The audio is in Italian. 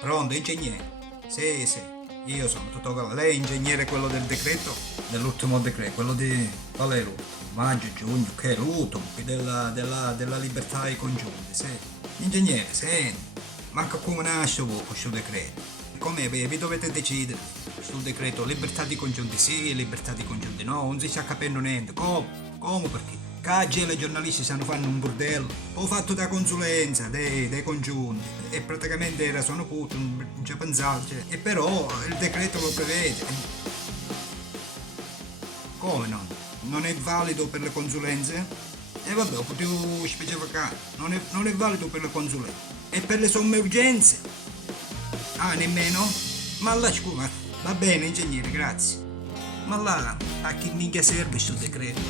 Pronto, ingegnere? Sì, sì, io sono tutto qua. Lei è ingegnere quello del decreto? Dell'ultimo decreto, quello di... Qual è l'ultimo? Maggio, giugno, che è l'ultimo? Qui della libertà ai congiunti, sì. Ingegnere, senti, manca come nasce voi questo decreto. Come vi dovete decidere sul decreto libertà di congiunti sì, libertà di congiunti no, non si sta capendo niente. Come? Come perché? Caggi e i giornalisti stanno fanno un bordello. Ho fatto da consulenza dei congiunti e praticamente era sono pure non ci pensavo. Cioè. E però il decreto lo prevede. Come no? Non è valido per le consulenze? E vabbè, potevo specificare. Non è valido per le consulenze. E per le somme urgenze? Ah, nemmeno? Ma là, scusa, va bene, ingegnere, grazie. Ma là, a chi minchia serve sto decreto?